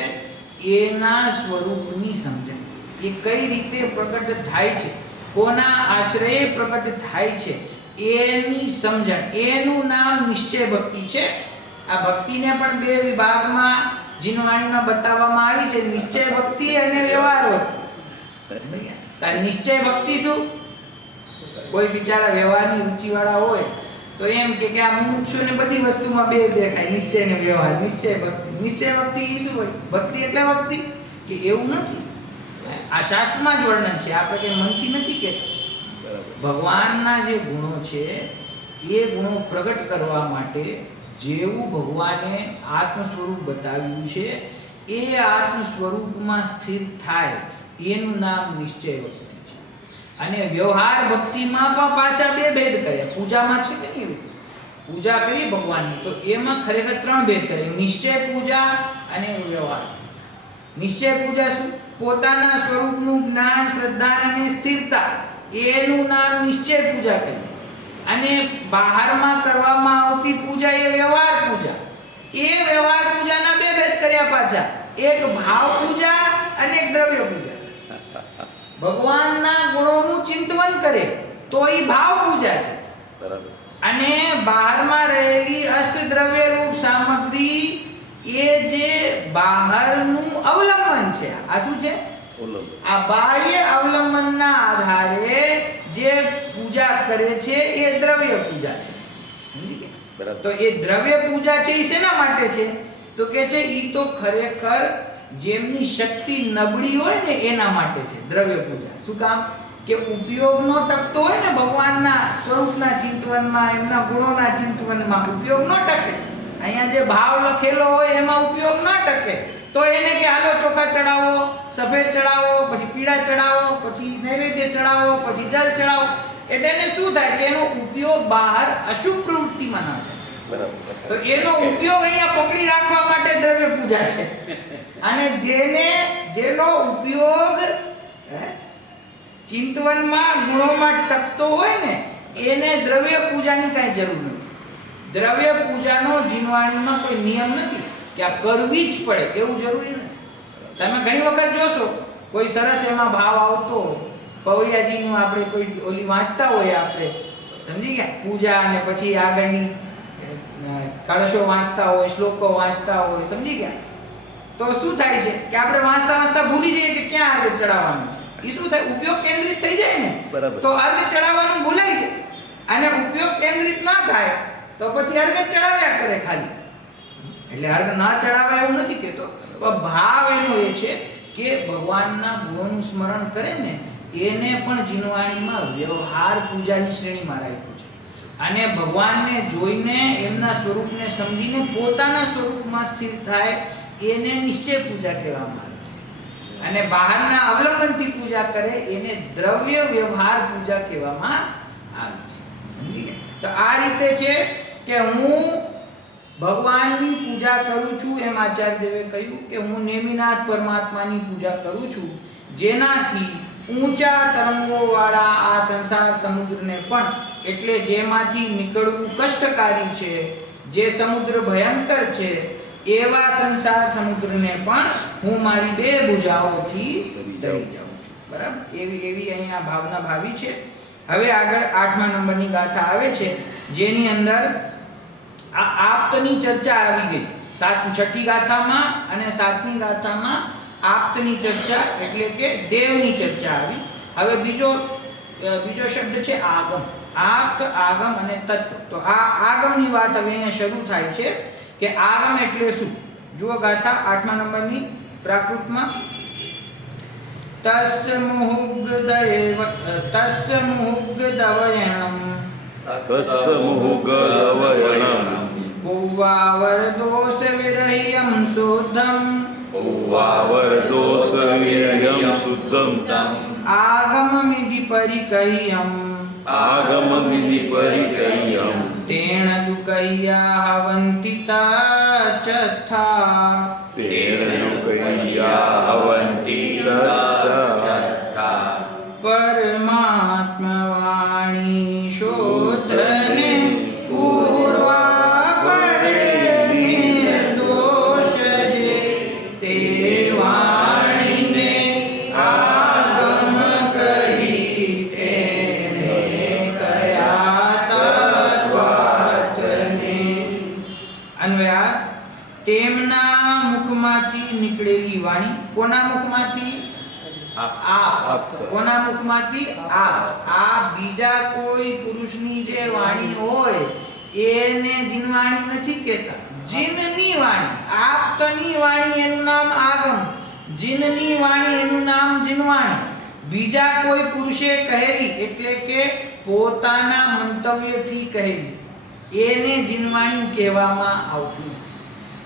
એના સ્વરૂપની સમજણ. એ કઈ રીતે પ્રગટ થાય છે, કોના આશ્રયે પ્રગટ થાય છે એની સમજણ. એનું નામ નિશ્ચય ભક્તિ છે. આ ભક્તિને પણ બે વિભાગમાં જીનવાણીમાં બતાવવામાં આવી છે, નિશ્ચય ભક્તિ અને વ્યવહાર ભક્તિ. નિશ્ચય ભક્તિ શું? કોઈ બિચારા વ્યવહારની રુચિવાળા હોય તો એમ કે આ મુમુક્ષુને બધી વસ્તુમાં બે દેખાય, નિશ્ચય ને વ્યવહાર. નિશ્ચય ભક્તિ, નિશ્ચય ભક્તિ એ શું હોય? ભક્તિ એટલે ભક્તિ કે એવું નથી. આ શાસ્ત્રમાં જ વર્ણન છે, આપણે કઈ મનથી નથી કહેતા. ભગવાનના જે ગુણો છે એ ગુણો પ્રગટ કરવા માટે જેવું ભગવાને આત્મ સ્વરૂપ બતાવ્યું છે એ આત્મ સ્વરૂપમાં સ્થિર થાય એનું નામ નિશ્ચય ભક્તિ. અને વ્યવહાર ભક્તિમાં પણ પાછા બે ભેદ કર્યા. પૂજામાં છે કે નહીં, પૂજા કરી ભગવાનની તો એમાં ખરેખર ત્રણ ભેદ કરે: નિશ્ચય પૂજા અને વ્યવહાર. નિશ્ચય પૂજા શું? પોતાના સ્વરૂપનું જ્ઞાન, શ્રદ્ધા અને સ્થિરતા, એનું નામ નિશ્ચય પૂજા કહે. અને બહારમાં કરવામાં આવતી પૂજા એ વ્યવહાર પૂજા. એ વ્યવહાર પૂજાના બે ભેદ કર્યા પાછા: એક ભાવ પૂજા અને એક દ્રવ્ય પૂજા. ભગવાનના ગુણોનું ચિંતન કરે તો એ ભાવ પૂજા છે. અને બહારમાં રહેલી અષ્ટદ્રવ્ય રૂપ સામગ્રી એ જે બહારનું અવલંબન છે. આ શું છે? આ બાહ્ય અવલંબનના આધારે જે પૂજા કરે છે એ દ્રવ્ય પૂજા છે. સમજી ગયા? તો એ દ્રવ્ય પૂજા છે એ શેના માટે છે? તો કે છે એ તો ખરેખર જેમની શક્તિ નબળી હોય ને એના માટે છે દ્રવ્ય પૂજા. શું કામ? કે ઉપયોગ ન ટકતો હોય ને ભગવાનના સ્વરૂપના ચિંતવનમાં, એમના ગુણોના ચિંતવનમાં ઉપયોગ ન ટકે. અહીંયા જે ભાવ લખેલો હોય એમાં ઉપયોગ ન ટકે તો એને કે હાલો ચોખા ચડાવો, સફેદ ચડાવો, પછી પીળા ચડાવો, પછી નૈવેદ્ય ચડાવો, પછી જલ ચડાવો. એટલે એને શું થાય કે એનો ઉપયોગ બહાર અશુભ પ્રવૃત્તિમાં ન જાય. તો એનો ઉપયોગ અહીંયા પકડી રાખવા માટે દ્રવ્ય પૂજા છે. અને જેનો ઉપયોગ ચિંતવનમાં, ગુણોમાં ટકતો હોય ને એને દ્રવ્ય પૂજાની કાંઈ જરૂર નથી. દ્રવ્ય પૂજાનો જીનવાણીમાં કોઈ નિયમ નથી કે આ કરવી જ પડે, એવું જરૂરી નથી. તમે ઘણી વખત જોશો કોઈ સરસ એમાં ભાવ આવતો હોય, પવૈયાજીનું આપણે કોઈ ઓલી વાંચતા હોય, આપણે સમજી ગયા, પૂજા અને પછી આગળની કળશો વાંચતા હોય, શ્લોકો વાંચતા હોય, સમજી ગયા. તો શું થાય છે કે આપણે વાંચતા વાંચતા ભૂલી જઈએ કે ક્યાં અર્ઘ ચડાવવાનું છે. એ શું થાય? ઉપયોગ કેન્દ્રિત થઈ જાય ને તો અર્ઘ ચડાવવાનું ભૂલાઈ જાય. અને ઉપયોગ કેન્દ્રિત ના થાય તો પછી અર્ઘ ચડાવ્યા કરે ખાલી. એટલે અર્ઘ ના ચડાવે એવું નથી કહેતો, પણ ભાવ એનો એ છે કે ભગવાનના ગુણોનું સ્મરણ કરે ને એને પણ જીનવાણીમાં વ્યવહાર પૂજાની શ્રેણીમાં રાખ્યું છે. અને ભગવાનને જોઈને એમના સ્વરૂપને સમજીને પોતાના સ્વરૂપમાં સ્થિર થાય એને નિશ્ચય પૂજા કહેવામાં આવે છે. અને બહારના અવલંબનથી પૂજા કરે એને દ્રવ્ય વ્યવહાર પૂજા કહેવામાં આવે છે. સમજી ગયા? તો આ રીતે છે કે હું ભગવાનની પૂજા કરું છું, એમ આચાર્યદેવે કહ્યું કે હું નેમિનાથ પરમાત્માની પૂજા કરું છું, જેનાથી ઊંચા તરંગોવાળા આ સંસાર સમુદ્રને પણ, એટલે જેમાંથી નીકળવું કષ્ટકારી છે, જે સમુદ્ર ભયંકર છે, એવા સંસાર સમુદ્રને પણ હું મારી બે ભુજાઓથી તરી જાઉં છું. બરાબર? એવી અહીંયા ભાવના ભાવી છે. હવે આગળ 8મા નંબરની ગાથા આવે છે, જેની અંદર આ આપ્તની ચર્ચા આવી ગઈ. 6ઠી ગાથામાં અને 7મી ગાથામાં આપ્તની ચર્ચા એટલે કે દેવની ચર્ચા આવી. હવે બીજો શબ્દ છે આગમ. આપ્ત, આગમ અને તત્વ. તો આ આગમની વાત હવે અહીંયા શરૂ થાય છે કે આગમ એટલે શું? જુઓ ગાથા 8મા નંબરની પ્રાકૃતમાં. તસ્ય મુહુગ્ધવયણમ ભુવાવરદોષ વિરહ્યમ શુદ્ધમ આગમમિધિ પરિકહ્યમ તેણ દુઃખય્યાહવન્તિ તચ્છથા પરમાત્મવાણી શોધને પૂર્વા પરે નિર્દોષ જે તે વાણીને આગમ કહી તેને કયા તત્વાર્થને. અન્વયાર્થ: તેમના મુખમાંથી નીકળેલી વાણી. કોના મુખમાંથી? આપ. કોના મુખમાંથી? આપ. આ બીજા કોઈ પુરુષની જે વાણી હોય એને જીનવાણી નથી કહેતા, જીનની વાણી. આપતની વાણી એનું નામ આગમ, જીનની વાણી એનું નામ જીનવાણી. બીજા કોઈ પુરુષે કહેલી એટલે કે પોતાના મંતવ્યથી કહેલી એને જીનવાણી કહેવામાં આવતું નથી.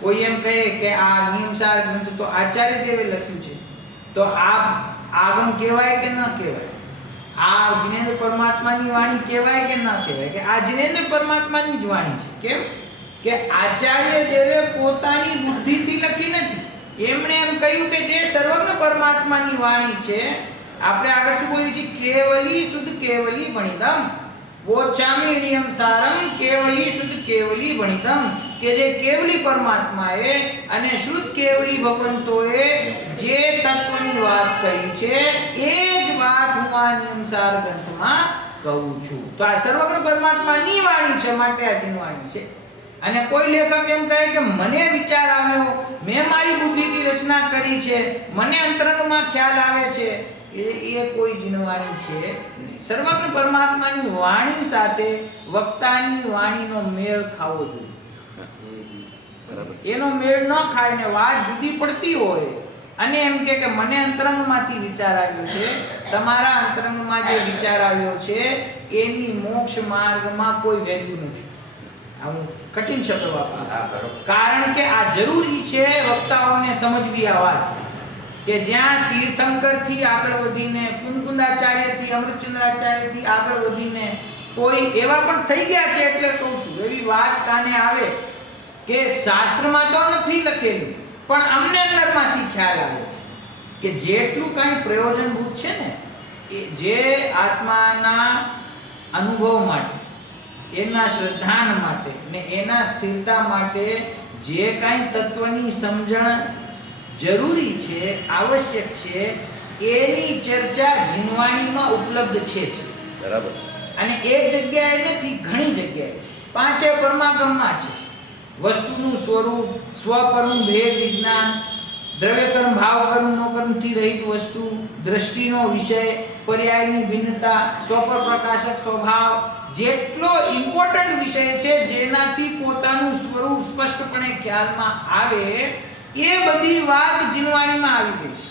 કોઈ એમ કહે કે આ નિયમસાર ગ્રંથ તો આચાર્યદેવે લખ્યું છે, તો આ આગમ કહેવાય કે ન કહેવાય? આ જીનેન્દ્ર પરમાત્માની વાણી કહેવાય કે ન કહેવાય? કે આ જીનેન્દ્ર પરમાત્માની જ વાણી છે. કેમ કે આચાર્ય દેવે પોતાની બુદ્ધિથી લખી નથી. એમણે એમ કહ્યું કે જે સર્વજ્ઞ પરમાત્માની વાણી છે. આપણે આગળ શું બોલીએ છીએ? કેવલી શુદ્ધ કેવલી ભણિતમ વોચામી નિયમ સારમ કેવલી શુદ્ધ કેવલી ભણિતમ. કે જે કેવલી પરમાત્માએ અને શુદ્ધ કેવલી ભગવંતોએ જે તત્વની વાત કરી છે એ જ વાત હું આ નિયમસાર ગ્રંથમાં કહું છું. તો આ સર્વજ્ઞ પરમાત્માની વાણી છે, માટે આ જીનવાણી છે. અને કોઈ લેખક એમ કહે કે મને વિચાર આવ્યો, મેં મારી બુદ્ધિથી રચના કરી છે, મને અંતરંગમાં ખ્યાલ આવે છે, એ કોઈ જીનવાણી છે નહીં. સર્વજ્ઞ પરમાત્માની વાણી સાથે વક્તાની વાણીનો મેળ ખાવો જોઈએ. એનો મેળ ન ખાય ને વાત જુદી પડતી હોય અને એમ કે મને અંતરંગમાંથી વિચાર આવ્યો છે, તમારા અંતરંગમાં જે વિચાર આવ્યો છે એની મોક્ષ માર્ગમાં કોઈ વેલ્યુ નથી. હું કઠિન શબ્દ વાપરું, કારણ કે આ જરૂરી છે વક્તાઓને સમજવી આ વાત કે જ્યાં તીર્થંકરથી આગળ વધીને, કુંદકુંદાચાર્યથી, અમૃતચંદ્રાચાર્યથી આગળ વધીને કોઈ એવા પણ થઈ ગયા છે. એટલે કહું છું, એવી વાત કાને આવે કે શાસ્ત્રમાં તો નથી લખેલું પણ અમને અંદરમાંથી ખ્યાલ આવે છે કે જેટલું કાંઈ પ્રયોજનભૂત છે ને એ જે આત્માના અનુભવ માટે, એના શ્રદ્ધાન માટે ને એના સ્થિરતા માટે જે કાંઈ તત્વની સમજણ જરૂરી છે, આવશ્યક છે, એની ચર્ચા જીનવાણીમાં ઉપલબ્ધ છે. બરાબર. અને એક જગ્યાએ નથી, ઘણી જગ્યાએ છે. પાંચે પરમાગમમાં છે. વસ્તુનું સ્વરૂપ, સ્વપરનું ભેદ વિજ્ઞાન, દ્રવ્યકર્મ ભાવકર્મ નોકર્મથી રહિત વસ્તુ, દ્રષ્ટિનો વિષય, પર્યાયની ભિન્નતા, સ્વપર પ્રકાશક સ્વભાવ, જેટલો ઇમ્પોર્ટન્ટ વિષય છે જેનાથી પોતાનું સ્વરૂપ સ્પષ્ટપણે ખ્યાલમાં આવે, એ બધી વાત જીનવાણીમાં આવી ગઈ છે.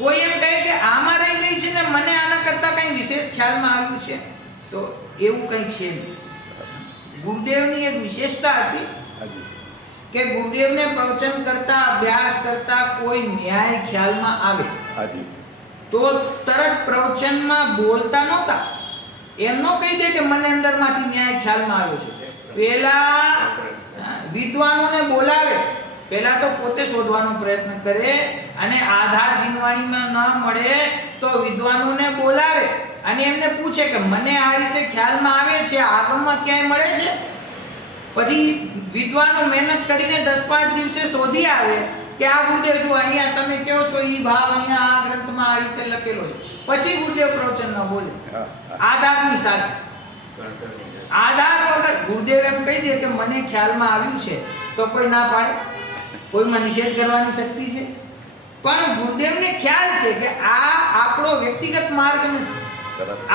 કોઈ એમ કહે કે આમાં રહી ગઈ છે ને મને આના કરતા કંઈ વિશેષ ખ્યાલમાં આવ્યું છે, તો એવું કંઈ છે નહીં. ગુરુદેવની એક વિશેષતા હતી હાજી કે ગુરુદેવને પ્રવચન કરતા અભ્યાસ કરતા કોઈ ન્યાય ખ્યાલમાં આવે હાજી તો તરત પ્રવચનમાં બોલતા નહોતા. એમ ન કહી દે કે મને અંદરમાંથી ન્યાય ખ્યાલમાં આવ્યો છે. પહેલા વિદ્વાનોને બોલાવે, પહેલા તો પોતે શોધવાનો પ્રયત્ન કરે, અને આધાર જીનવાણીમાં ન મળે તો વિદ્વાનોને બોલાવે અને એમને પૂછે કે મને આ રીતે ખ્યાલમાં આવે છે, આગમમાં ક્યાંય મળે છે. પછી વિદ્વાનો મહેનત કરીને 10-5 દિવસે શોધી આવે કે આ ગુરુદેવ જો અહીંયા તમે કહો છો એ ભાવ અહીંયા આ ગ્રંથમાં આ રીતે લખેલો છે. પછી ગુરુદેવ પ્રવચનમાં બોલે આધારની સાથે. આધાર વગર ગુરુદેવ એમ કહી દે કે મને ખ્યાલમાં આવ્યું છે તો કોઈ ના પાડે? કોઈમાં નિષેધ કરવાની શક્તિ છે? પણ ગુરુદેવને ખ્યાલ છે કે આ આપણો વ્યક્તિગત માર્ગ નથી,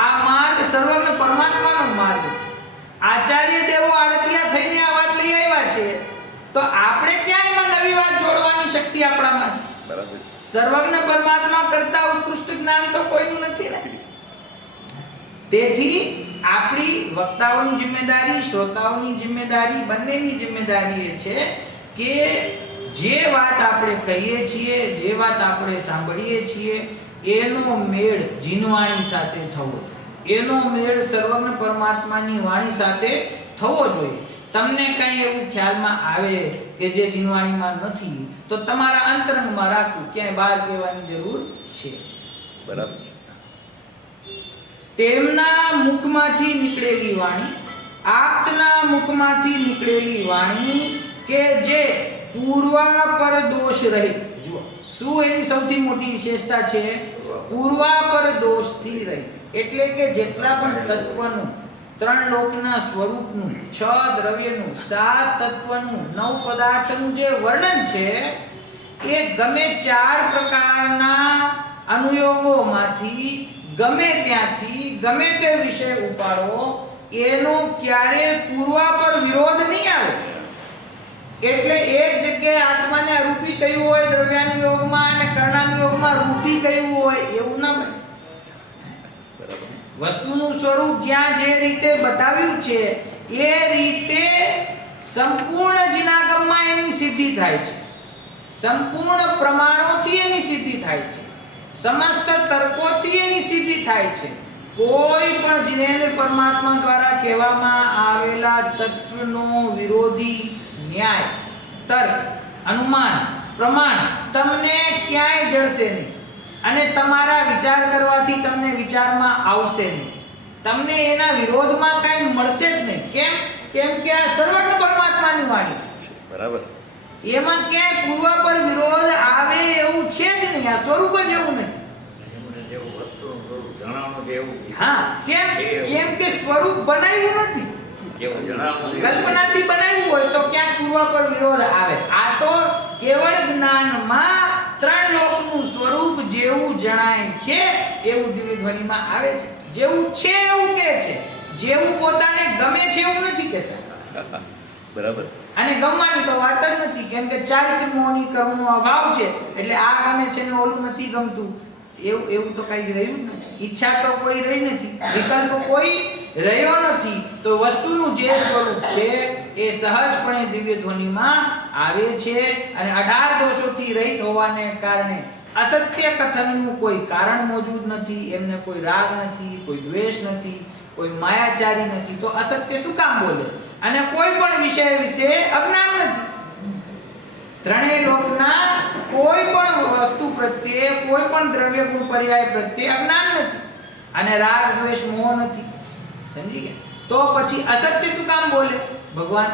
આ માર્ગ સર્વજ્ઞ પરમાત્માનો માર્ગ છે. આચાર્ય દેવો આડતિયા થઈને આ વાત લઈ આવ્યા છે, તો આપણે ક્યાં એમાં નવી વાત જોડવાની શક્તિ આપણામાં છે? બરાબર છે. સર્વજ્ઞ પરમાત્મા કરતા ઉત્કૃષ્ટ જ્ઞાન તો કોઈનું નથી ને. તેથી આપણી વક્તાઓની જિમ્મેદારી, શ્રોતાઓની જિમ્મેદારી, બંનેની જિમ્મેદારી એ છે કે જે વાત આપણે કહીએ છીએ, જે વાત આપણે સાંભળીએ છીએ એનો મેળ જીનવાણી સાથે થવો જોઈએ, એનો મેળ સર્વજ્ઞ પરમાત્માની વાણી સાથે થવો જોઈએ. તમને કંઈ એવું ખ્યાલમાં આવે કે જે જીનવાણીમાં નથી તો તમારા અંતરંગમાં રાખવું, ક્યાંય બહાર કહેવાની જરૂર છે. બરાબર છે. તેમના મુખમાંથી નીકળેલી વાણી, આપ્તના મુખમાંથી નીકળેલી વાણી કે જે પૂર્વાપર દોષ રહિત. જુઓ શું એની સૌથી મોટી વિશેષતા છે? પૂર્વાપર દોષથી રહિત. એટલે કે જેટલા પણ તત્વનું, 3 લોકના સ્વરૂપનું, 6 દ્રવ્યનું, 7 તત્વનું, 9 પદાર્થનું જે વર્ણન છે એ ગમે 4 પ્રકારના અનુયોગોમાંથી ગમે ત્યાંથી ગમે તે વિષય ઉપાડો એનો ક્યારે પૂર્વાપર વિરોધ નહીં આવે. એટલે એક જગ્યાએ આત્માને અરૂપી કહ્યું હોય દ્રવ્યાનુયોગમાં અને કર્ણાનુયોગમાં રૂપી કહ્યું હોય એવું ના બને. વસ્તુનું સ્વરૂપ જ્યાં જે રીતે બતાવ્યું છે એ રીતે સંપૂર્ણ જીનાગમમાં એની સિદ્ધિ થાય છે, સંપૂર્ણ પ્રમાણોથી એની સિદ્ધિ થાય છે, સમસ્ત તર્કોથી એની સિદ્ધિ થાય છે. કોઈ પણ જીનેન્દ્ર પરમાત્મા દ્વારા કહેવામાં આવેલા તત્વનો વિરોધી ન્યાય, તર્ક, અનુમાન, પ્રમાણ તમને ક્યાંય જળશે નહીં, અને તમારા વિચાર કરવાથી તમને વિચારમાં આવશે નહીં, તમને એના વિરોધમાં કંઈ મળશે જ નહીં. કેમ? કેમ કે આ સર્વજ્ઞ પરમાત્માની વાણી છે. બરાબર. એમાં ક્યાંય પૂર્વાપર વિરોધ આવે એવું છે જ નહીં. આ સ્વરૂપ જ એવું નથી. હા, કેમ? કેમ કે સ્વરૂપ બનાવ્યું નથી. કલ્પનાથી બનાવ્યું હોય તો ક્યાંક પૂર્વાપર વિરોધ આવે. આ તો કેવળ જ્ઞાનમાં 3 લોકનું સ્વરૂપ જેવું જણાય છે એવું દિવ્ય ધ્વનિમાં આવે છે. જેવું છે એવું કહે છે, જેવું પોતાને ગમે છે એવું નથી કહેતા. બરાબર. અને ગમવાની તો વાત જ નથી, કેમ કે ચારિત્ર મોહની કર્મનો અભાવ છે એટલે આ ગમે છે ને ઓલું નથી ગમતું, એવું તો કઈ જ રહ્યું જ નથી. ઈચ્છા તો કોઈ રહી નથી, વિકલ્પ કોઈ રહ્યો નથી. તો વસ્તુનું જે સ્વરૂપ છે એ સહજપણે દિવ્ય ધ્વનિમાં આવે છે, અને 18 દોષોથી રહિત હોવાને કારણે અસત્ય કથનનું કોઈ કારણ મોજૂદ નથી. એમને કોઈ રાગ નથી, કોઈ દ્વેષ નથી, કોઈ માયાચારી નથી. તો અસત્ય શું કામ બોલે? અને કોઈ પણ વિષય વિશે અજ્ઞાન નથી. 3 લોકના કોઈ પણ વસ્તુ પ્રત્યે, કોઈ પણ દ્રવ્ય ગુણ પર્યાય પ્રત્યે અજ્ઞાન નથી, અને રાગ દ્વેષ મોહ નથી. સમજી ગયા? તો પછી અસત્ય શું કામ બોલે ભગવાન?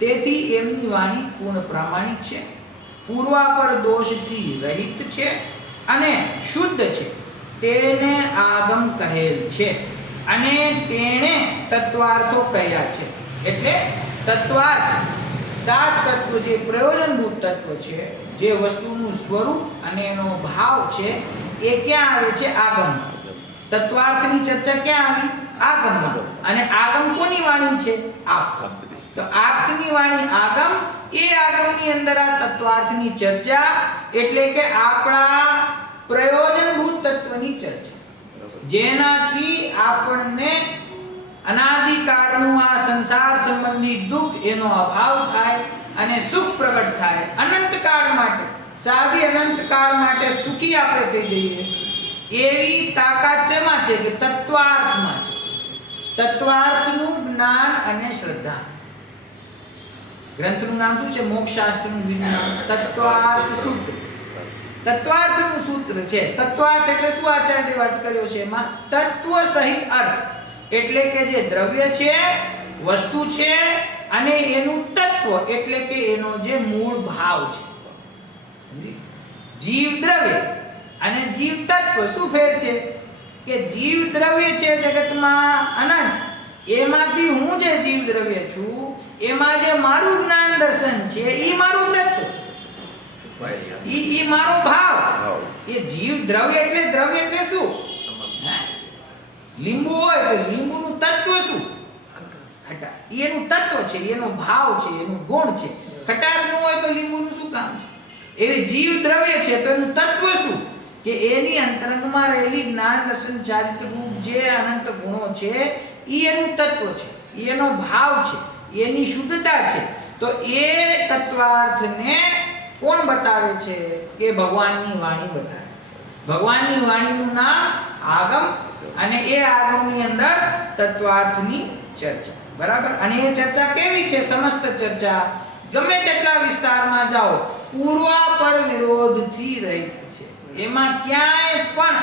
તેથી એમની વાણી પૂર્ણ પ્રામાણિક છે, પૂર્વાપર દોષથી રહિત છે અને શુદ્ધ છે. તેને આગમ કહેલ છે, અને તેણે તત્વાર્થો કહ્યા છે. એટલે તત્વાર્થ 7 તત્વ જે પ્રયોજનભૂત તત્વ છે, જે વસ્તુનું સ્વરૂપ અને એનો ભાવ છે, એ ક્યાં આવે છે? આગમમાં. તત્વાર્થની ચર્ચા ક્યાં આવી? આગમમાં. અને આગમ કોની વાણી છે? આપ. તો આપની વાણી આગમ, એ આગમની અંદર આ તત્વાર્થની ચર્ચા, એટલે કે આપણા પ્રયોજનભૂત તત્વની ચર્ચા, જેનાથી આપણને અનાદિકાળનું આ સંસાર સંબંધી દુઃખ એનો અભાવ થાય અને સુખ પ્રગટ થાય, અનંત કાળ માટે, સાદી અનંત કાળ માટે સુખી આપણે થઈ જઈએ એવી તાકાત શેમાં છે કે તત્વાર્થમાં છે. તત્વાર્થનું જ્ઞાન અને શ્રદ્ધા. ગ્રંથનું નામ શું છે? મોક્ષશાસ્ત્રનું બીજું નામ તત્વાર્થ સૂત્ર. તત્વાર્થનું સૂત્ર છે. તત્વાર્થ એટલે શું? આચાર્ય અર્થ કર્યો છે એમાં તત્વ સહિત અર્થ, એટલે કે જે દ્રવ્ય છે, વસ્તુ છે, અને એનું તત્વ એટલે કે એનો જે મૂળ ભાવ છે. સમજી? જીવ દ્રવ્ય અને જીવ તત્વ શું ફેર છે? કે જીવ દ્રવ્ય છે જગતમાં અનંત, એમાંથી હું જે જીવ દ્રવ્ય છું એમાં જે મારું જ્ઞાન દર્શન છે ઈ મારું તત્વ, ઈ મારો ભાવ. એ જીવ દ્રવ્ય એટલે શું? લીંબુ હોય તો લીંબુનું તત્વ શું? ખટાશ. એનું તત્વ છે, એનો ભાવ છે, એનું ગુણ છે. ખટાશ ન હોય તો લીંબુનું શું કામ છે? એવી જીવ દ્રવ્ય છે તો એનું તત્વ શું? કે એની અંતરંગમાં રહેલી જ્ઞાન દર્શન ચારિત્ર રૂપ જે અનંત ગુણો છે ઈ એનું તત્વ છે, એનો ભાવ છે, એની શુદ્ધતા છે. તો એ તત્વાર્થને કોણ બતાવે છે? કે ભગવાનની વાણી બતાવે છે. ભગવાનની વાણીનું નામ આગમ, અને એ આગમની અંદર તત્વાર્થની ચર્ચા. બરાબર? અને એ ચર્ચા કેવી છે? સમસ્ત ચર્ચા ગમે તેટલા વિસ્તારમાં જાઓ, પૂર્વાપર વિરોધથી રહિત છે. એમાં ક્યાંય પણ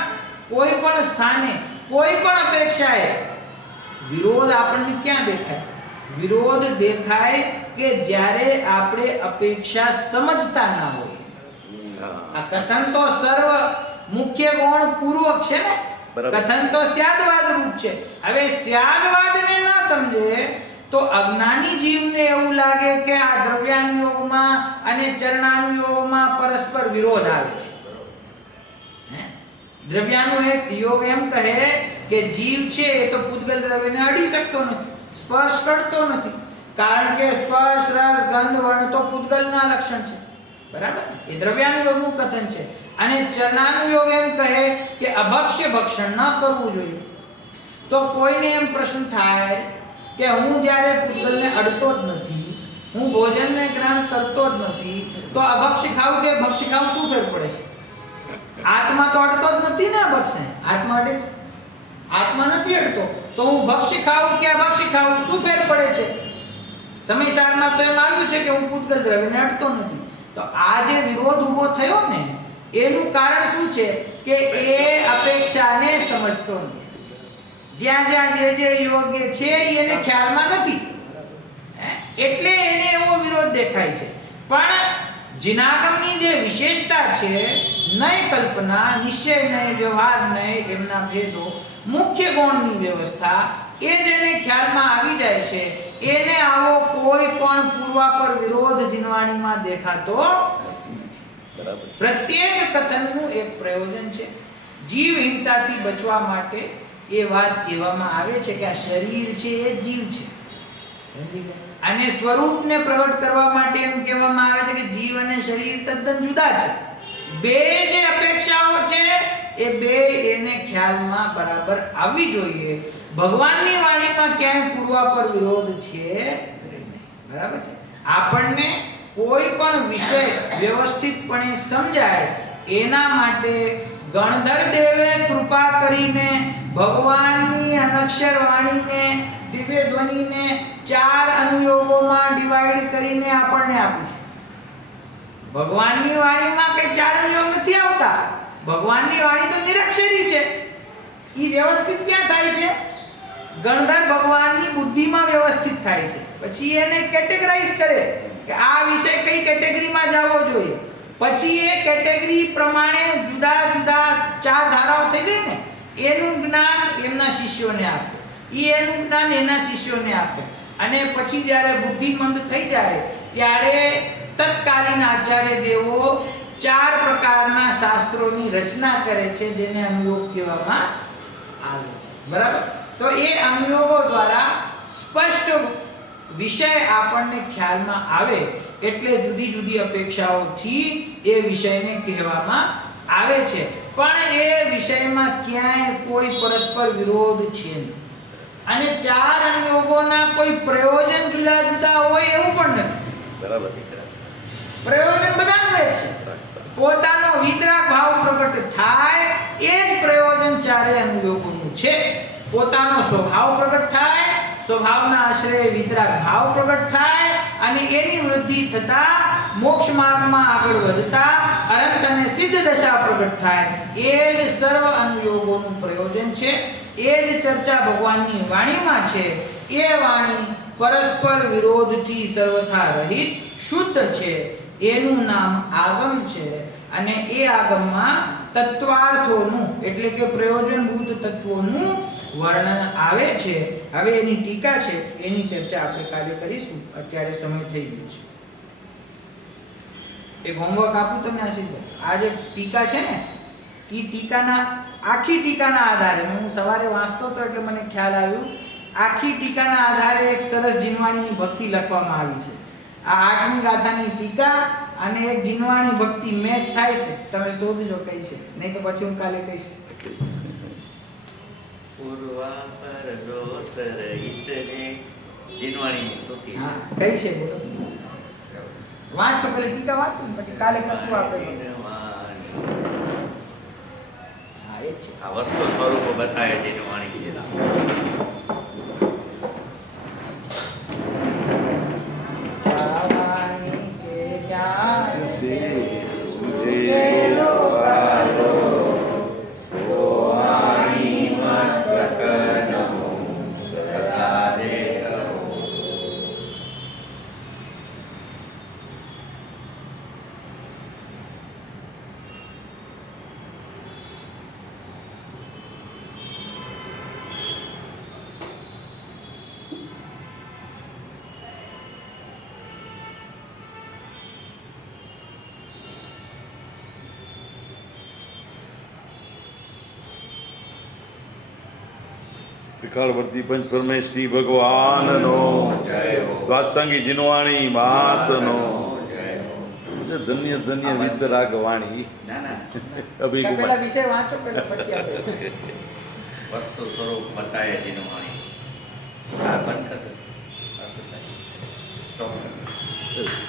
કોઈ પણ સ્થાને કોઈ પણ અપેક્ષાએ વિરોધ આપણને ક્યાં દેખાય? વિરોધ દેખાય કે જ્યારે આપણે અપેક્ષા સમજતા ના હોય. આ કથન તો સર્વ મુખ્ય ગૌણ પૂર્વક છે ને. કથન તો સ્યાદવાદ રૂપ છે. હવે સ્યાદવાદને ન સમજે તો અજ્ઞાની જીવને એવું લાગે કે આ દ્રવ્યાનુયોગમાં અને ચરણાનુયોગમાં પરસ્પર વિરોધ આવે છે. દ્રવ્યાનુયોગ એમ કહે કે જીવ છે એ તો પૂતગલ દ્રવ્યને અડી શકતો નથી, સ્પર્શ કરતો નથી, કારણ કે સ્પર્શ, રસ, ગંધ, વર્ણ તો પૂતગલના લક્ષણ છે. બરાબર? એ દ્રવ્યાનુયોગનું કથન છે. અને ચરણાનુયોગ એમ કહે કે અભક્ષ્ય ભક્ષણ ન કરવું જોઈએ. તો કોઈને એમ પ્રશ્ન થાય કે હું જ્યારે પૂતગલને અડતો જ નથી, હું ભોજનને ગ્રહણ કરતો જ નથી, તો અભક્ષ્ય ખાવું કે ભક્ષ્ય ખાવું શું ફેર પડે છે? આત્મા તો અડતો જ નથી ને. અભક્ષ્ય આત્મા અડે છે? આત્મા નથી અડતો, તો હું ભક્ષ્ય ખાવું કે અભક્ષ્ય ખાવું શું ફેર પડે છે? સમયસારમાં તો એમ આવ્યું છે કે હું પૂતગલ દ્રવ્યને અડતો નથી. તો આ જે વિરોધ ઊભો થયો ને એનું કારણ શું છે? કે એ અપેક્ષાને સમજતો નથી. જ્યાં જ્યાં જે યોગ્ય છે એને ખ્યાલમાં નથી, એટલે એને એવો વિરોધ દેખાય છે. પણ જીનાગમની જે વિશેષતા છે, નય કલ્પના, નિશ્ચય નય, વ્યવહાર નય, એમના ભેદો, મુખ્ય ગુણની વ્યવસ્થા, એ જેને ખ્યાલમાં આવી જાય છે એને આવો કોઈ પણ પૂર્વાપર વિરોધ જીનવાણીમાં દેખાતો બરાબર. પ્રત્યેક કથનનું એક પ્રયોજન છે. જીવ હિંસાથી બચવા માટે એ વાત કહેવામાં આવે છે કે આ શરીર છે એ જીવ છે, અને સ્વરૂપને પ્રગટ કરવા માટે એમ કહેવામાં આવે છે કે જીવ અને શરીર તદ્દન જુદા છે. બે જે અપેક્ષાઓ છે એ બે એને ખ્યાલમાં બરાબર આવવી જોઈએ. ભગવાનની વાણીમાં ક્યાંય પૂર્વાપર વિરોધ છે. બરાબર છે? આપણને કોઈ પણ વિષય વ્યવસ્થિતપણે સમજાય એના માટે ગણધર દેવે કૃપા કરીને ભગવાનની અનક્ષર વાણીને, દિવ્ય ધ્વનિને 4 અનુયોગોમાં ડિવાઈડ કરીને આપણને આપી છે. ભગવાનની વાણીમાં કઈ 4 અનુયોગ નથી આવતા. ભગવાનની વાણી તો નિરક્ષરી છે. ઈ વ્યવસ્થિત ક્યાં થાય છે? ગણધર ભગવાનની બુદ્ધિમાં વ્યવસ્થિત થાય છે. પછી એને કેટેગરાઇઝ કરે કે આ વિષય કઈ કેટેગરીમાં જવો જોઈએ. પછી એ કેટેગરી પ્રમાણે જુદા જુદા 4 ધારાઓ થઈ ગઈ ને, એનું જ્ઞાન એમના શિષ્યોને આપે, એનું જ્ઞાન એના શિષ્યોને આપે. અને પછી જ્યારે બુદ્ધિમંદ થઈ જાય ત્યારે તત્કાલીન આચાર્ય દેવો 4 પ્રકારના શાસ્ત્રોની રચના કરે છે, જેને અનુયોગ કહેવામાં આવે છે. બરાબર? તો એ અનુયોગો દ્વારા સ્પષ્ટ વિષય આપણને ખ્યાલમાં આવે, એટલે જુદી જુદી અપેક્ષાઓથી એ વિષયને કહેવામાં આવે છે. પણ એ વિષયમાં ક્યાંય કોઈ પરસ્પર વિરોધ છે નહીં. અને ચાર અનુયોગોના કોઈ પ્રયોજન જુદા જુદા હોય એવું પણ નથી. બરાબર. પ્રયોજન બધાનું એક છે. પોતાનો વિતરાગ ભાવ પ્રગટ થાય એ જ પ્રયોજન ચારે અનુયોગોનું છે. પોતાનો સ્વભાવ પ્રગટ થાય, સ્વભાવના આશ્રય વિતરાગ ભાવ પ્રગટ થાય અને એની વૃદ્ધિ થતા મોક્ષ માર્ગમાં આગળ વધતા અનંત અને સિદ્ધ દશા પ્રગટ થાય એ જ સર્વ અનુયોગોનું પ્રયોજન છે. એ જ ચર્ચા ભગવાનની વાણીમાં છે. એ વાણી પરસ્પર વિરોધથી સર્વથા રહિત શુદ્ધ છે. એનું નામ આગમ છે. અને એ આગમમાં તત્વાર્થોનું એટલે કે પ્રયોજનભૂત તત્વોનું વર્ણન આવે છે. હવે એની ટીકા છે, એની ચર્ચા આપણે કાલે કરીશું. અત્યારે સમય થઈ ગયો છે. એક હોમવર્ક આપું તમને આશીર્વાદ. આ જે ટીકા છે ને, એ ટીકાના આખી ટીકાના આધારે હું સવારે વાંચતો હતો એટલે મને ખ્યાલ આવ્યું. આખી ટીકાના આધારે એક સરસ જીનવાણીની ભક્તિ લખવામાં આવી છે. આ 8મી ગાથાની ટીકા અને એક જીનવાણી ભક્તિ મેચ થાય છે. તમે શોધજો કઈ છે, નહીં તો પછી હું કાલે કહીશ. પૂર્વાપર દોષ રહિત ને જીનવાણીની સ્તુતિ. હા, કઈ છે બોલો? વાંચો, પેલી ટીકા વાંચો ને પછી કાલે કરશું આપણે. હા, એ જ છે. આ વસ્તુ સ્વરૂપ બતાવે જીનવાણી. વાણી કે જ્ઞાન સે સુજેલો કાલો, ઓ વાણી મસ્તક નમો સદા દેતો. ત્રિકાળવર્તી પંચ પરમેશ્વરી ભગવાનનો જય હો. દ્વાદશાંગી જીનવાણી માતનો જય હો. ધન્ય ધન્ય વિતરાગ વાણી ના ના, પેલા વિષય વાંચો પેલા પછી આપણે. વસ્તુ સ્વરૂપ બતાવે જીનવાણી. આ બંધ કર દો. સ્ટોપ કર દો.